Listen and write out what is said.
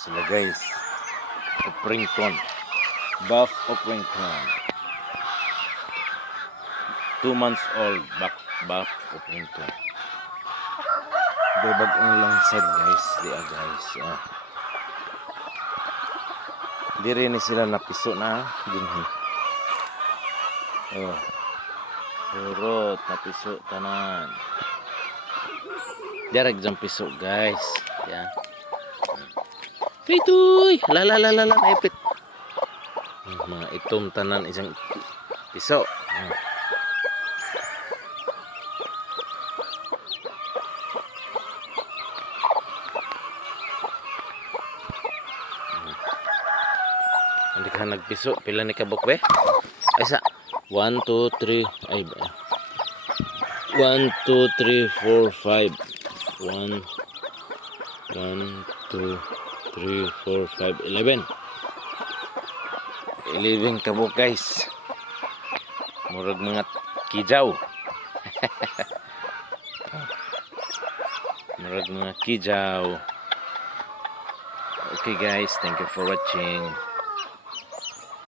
Sila guys, Oprington, buff Oprington, 2 months old, buff Oprington. Babag ang langsad guys, guys. Di rin sila napiso na dinhi. Purot napiso tanan. Direk jang piso guys. Ya. Itoy, naipit. Mga itom tanan isang piso. Hindi ka nagpiso, pila ni kabok be? Ay sa 1 2 3 ay 1 2 3 4 5 1 1 2 3 4 5 11 kabok guys. Murag mga kijaw. Murag mga kijaw. Okay guys, thank you for watching.